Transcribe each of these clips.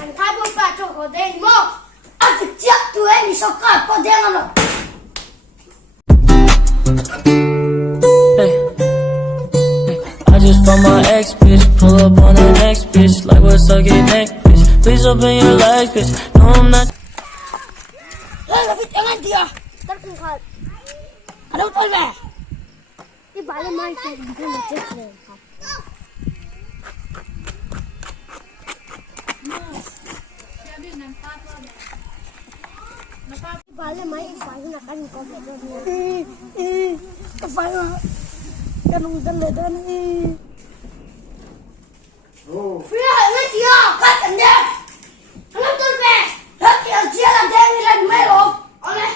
Anh khai bút bà cho họ đây mô. Anh thực chết tụi em đi sao cả có đen không? I just found my ex bitch, pull up on the next bitch, like what's up, get next bitch. Please open your legs, bitch. No, I'm not. Đây là vịt anh kìa. Tất không khai. Ở đâu tôi về? Cái bà lên mai thì không được chết rồi. Cái lên máy phải là canh con mẹ luôn. Cái phải là canh dân lên đơn. Phía nó chia cắt anh đi. Anh làm tôi về. Hết kia chia làm đen đi lên mấy rồi. Ở đây.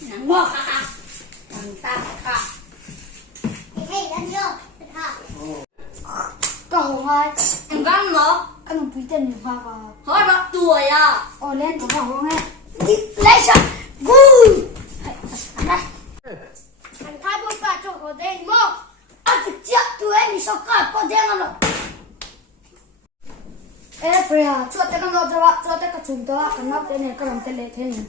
Nắng mưa khá khá. Thằng ta khá. Hey, đánh vô. Cậu hai. Em văn mà. Anh không biết tên gì hoa vào. Hỏi bác tuổi à. Lên có vào nghe. Đi lấy sao. Vui. Anh đây. Anh khai bút bà cho họ đây mô. Anh thực chết tụi em đi sao cả có đen không? Ê Freya, cho tay con nó cho tay cái chúng ta, cái nắp cái này cái làm cái lệ thế này.